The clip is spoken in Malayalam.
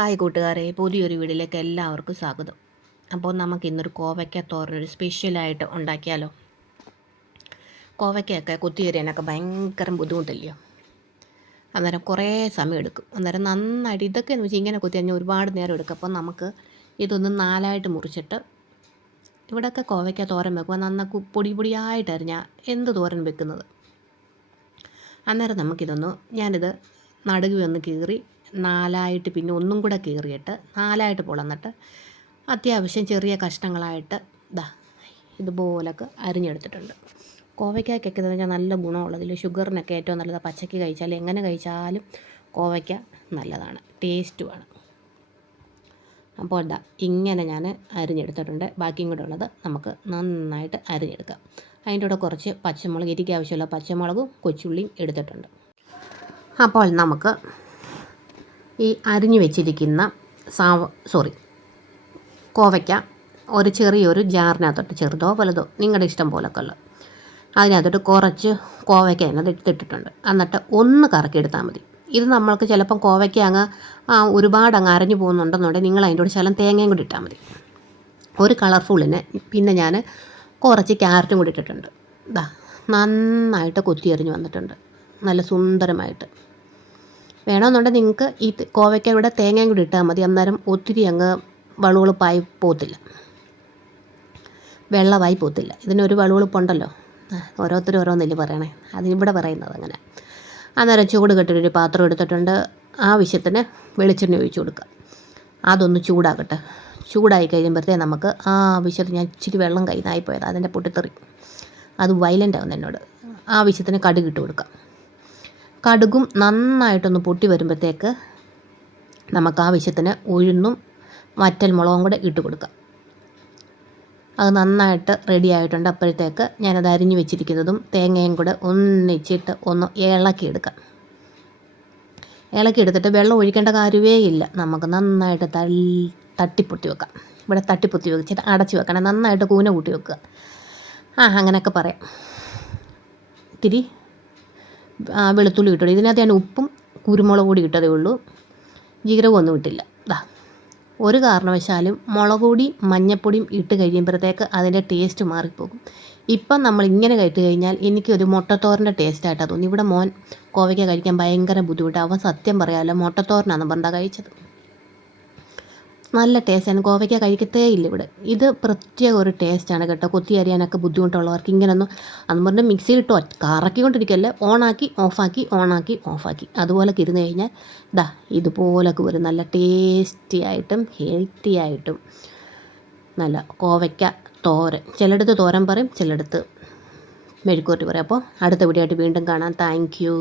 ഹായ് കൂട്ടുകാരെ, പുതിയൊരു വീഡിയോയിലേക്ക് എല്ലാവർക്കും സ്വാഗതം. അപ്പോൾ നമുക്കിന്നൊരു കോവയ്ക്ക തോരനൊരു സ്പെഷ്യലായിട്ട് ഉണ്ടാക്കിയാലോ. കോവയ്ക്കയൊക്കെ കുത്തിയരിയാനൊക്കെ ഭയങ്കര ബുദ്ധിമുട്ടില്ലയോ. അന്നേരം കുറേ സമയം എടുക്കും. അന്നേരം നന്നായിട്ട് ഇതൊക്കെ എന്ന് വെച്ചാൽ ഇങ്ങനെ കുത്തി കഴിഞ്ഞാൽ ഒരുപാട് നേരം എടുക്കും. അപ്പോൾ നമുക്ക് ഇതൊന്ന് നാലായിട്ട് മുറിച്ചിട്ട് ഇവിടെയൊക്കെ കോവയ്ക്ക തോരൻ വെക്കുമ്പോൾ നന്നായി പൊടി പൊടിയായിട്ട് അരിഞ്ഞാൽ എന്ത് തോരൻ വെക്കുന്നത്. അന്നേരം ഞാനിത് നടുകി ഒന്ന് കീറി നാലായിട്ട് പിന്നെ ഒന്നും കൂടെ കീറിയിട്ട് നാലായിട്ട് പൊളന്നിട്ട് അത്യാവശ്യം ചെറിയ കഷ്ണങ്ങളായിട്ട് ഇതുപോലൊക്കെ അരിഞ്ഞെടുത്തിട്ടുണ്ട്. കോവയ്ക്കൊക്കെ എന്ന് പറഞ്ഞാൽ നല്ല ഗുണമുള്ളതിൽ ഷുഗറിനൊക്കെ ഏറ്റവും നല്ലത്. പച്ചയ്ക്ക് കഴിച്ചാൽ എങ്ങനെ കഴിച്ചാലും കോവയ്ക്ക നല്ലതാണ്, ടേസ്റ്റുമാണ്. അപ്പോൾ ഇങ്ങനെ ഞാൻ അരിഞ്ഞെടുത്തിട്ടുണ്ട്. ബാക്കിയും കൂടെ ഉള്ളത് നമുക്ക് നന്നായിട്ട് അരിഞ്ഞെടുക്കാം. അതിൻ്റെ കൂടെ കുറച്ച് പച്ചമുളക്, എരിക്ക് ആവശ്യമുള്ള പച്ചമുളകും കൊച്ചുള്ളിയും എടുത്തിട്ടുണ്ട്. അപ്പോൾ നമുക്ക് ഈ അരിഞ്ഞു വെച്ചിരിക്കുന്ന കോവയ്ക്ക ഒരു ചെറിയൊരു ജാറിനകത്തോട്ട്, ചെറുതോ വലുതോ നിങ്ങളുടെ ഇഷ്ടം പോലൊക്കെ ഉള്ളത്, അതിനകത്തോട്ട് കുറച്ച് കോവയ്ക്ക അതിനകത്ത് ഇട്ടിട്ടുണ്ട്. എന്നിട്ട് ഒന്ന് കറക്കിയെടുത്താൽ മതി. ഇത് നമ്മൾക്ക് ചിലപ്പം കോവയ്ക്ക ഒരുപാട് അരഞ്ഞു പോകുന്നുണ്ടെന്നുണ്ടെങ്കിൽ നിങ്ങൾ അതിൻ്റെ കൂടെ ശകലം തേങ്ങയും കൂടി ഇട്ടാൽ മതി. ഒരു കളർഫുള്ളിന് പിന്നെ ഞാൻ കുറച്ച് ക്യാരറ്റും കൂടി ഇട്ടിട്ടുണ്ട്. നന്നായിട്ട് കൊത്തിയരിഞ്ഞ് വന്നിട്ടുണ്ട്, നല്ല സുന്ദരമായിട്ട്. വേണമെന്നുണ്ടെങ്കിൽ നിങ്ങൾക്ക് ഈ കോവയ്ക്കയുടെ തേങ്ങയും കൂടി ഇട്ടാൽ മതി. അന്നേരം ഒത്തിരി അങ്ങ് വളുവളുപ്പായി പോകത്തില്ല, വെള്ളമായി പോകത്തില്ല. ഇതിനൊരു വളുവളുപ്പുണ്ടല്ലോ. ഓരോരുത്തരും ഓരോന്നില്ല പറയണേ, അതിനിവിടെ പറയുന്നത് അങ്ങനെ. അന്നേരം ചൂട് കെട്ടിയൊരു പാത്രം എടുത്തിട്ടുണ്ട്. ആവശ്യത്തിന് വെളിച്ചെണ്ണ ഒഴിച്ച് കൊടുക്കുക. അതൊന്ന് ചൂടാകട്ടെ. ചൂടായി കഴിയുമ്പോഴത്തേക്ക് നമുക്ക് ആവശ്യത്തിന്, ഞാൻ ഇച്ചിരി വെള്ളം കയ്യിന്നായിപ്പോയത്, അതിൻ്റെ പൊട്ടിത്തെറി അത് വയലൻ്റ് ആവുന്നു എന്നോട്. ആവശ്യത്തിന് കടുക് ഇട്ട് കൊടുക്കാം. കടുകും നന്നായിട്ടൊന്ന് പൊട്ടി വരുമ്പോഴത്തേക്ക് നമുക്ക് ആവശ്യത്തിന് ഉഴുന്നും വറ്റൽ മുളകും കൂടെ ഇട്ട് കൊടുക്കാം. അത് നന്നായിട്ട് റെഡി ആയിട്ടുണ്ട്. അപ്പോഴത്തേക്ക് ഞാനത് അരിഞ്ഞു വെച്ചിരിക്കുന്നതും തേങ്ങയും കൂടെ ഒന്നിച്ചിട്ട് ഒന്ന് ഇളക്കിയെടുക്കാം. ഇളക്കിയെടുത്തിട്ട് വെള്ളം ഒഴിക്കേണ്ട കാര്യമേ ഇല്ല. നമുക്ക് നന്നായിട്ട് തട്ടിപ്പൊത്തി വെക്കാം. ഇവിടെ തട്ടിപ്പൊത്തി വെച്ചിട്ട് അടച്ച് വെക്കണം. നന്നായിട്ട് കൂന കൂട്ടി വെക്കുക. അങ്ങനെയൊക്കെ പറയാം. ഇത്തിരി വെളുത്തുള്ളി ഇട്ടു. ഇതിനകത്ത് ഞാൻ ഉപ്പും കുരുമുളക് പൊടി ഇട്ടതേ ഉള്ളൂ, ജീരകമൊന്നും ഇട്ടില്ല. ഒരു കാരണവശാലും മുളക് പൊടി മഞ്ഞൾപ്പൊടിയും ഇട്ട് കഴിയുമ്പോഴത്തേക്ക് അതിൻ്റെ ടേസ്റ്റ് മാറിപ്പോകും. ഇപ്പം നമ്മൾ ഇങ്ങനെ കഴിട്ട് കഴിഞ്ഞാൽ എനിക്കൊരു മുട്ടത്തോരൻ്റെ ടേസ്റ്റായിട്ടാണ് തോന്നി. ഇവിടെ മോൻ കോവയ്ക്ക കഴിക്കാൻ ഭയങ്കര ബുദ്ധിമുട്ടാണ്. അവൻ സത്യം പറയാമല്ലോ മുട്ടത്തോരനാണെന്ന് പറഞ്ഞാൽ കഴിച്ചത്. നല്ല ടേസ്റ്റാണ്. കോവയ്ക്ക കഴിക്കത്തേ ഇല്ല ഇവിടെ. ഇത് പ്രത്യേക ഒരു ടേസ്റ്റാണ് കേട്ടോ. കൊത്തി അരിയാനൊക്കെ ബുദ്ധിമുട്ടുള്ളവർക്ക് ഇങ്ങനൊന്നും അന്ന് പറഞ്ഞാൽ മിക്സിയിലിട്ടോ കറക്കിക്കൊണ്ടിരിക്കല്ലേ, ഓണാക്കി ഓഫാക്കി ഓണാക്കി ഓഫാക്കി അതുപോലൊക്കെ ഇരുന്ന് കഴിഞ്ഞാൽ ഇതുപോലൊക്കെ വരും. നല്ല ടേസ്റ്റി ആയിട്ടും ഹെൽത്തി ആയിട്ടും നല്ല കോവയ്ക്ക തോരൻ. ചിലയിടത്ത് തോരൻ പറയും, ചിലയിടത്ത് മെഴുക്കുവരട്ടി പറയും. അപ്പോൾ അടുത്ത വീഡിയോ ആയിട്ട് വീണ്ടും കാണാം. Thank you.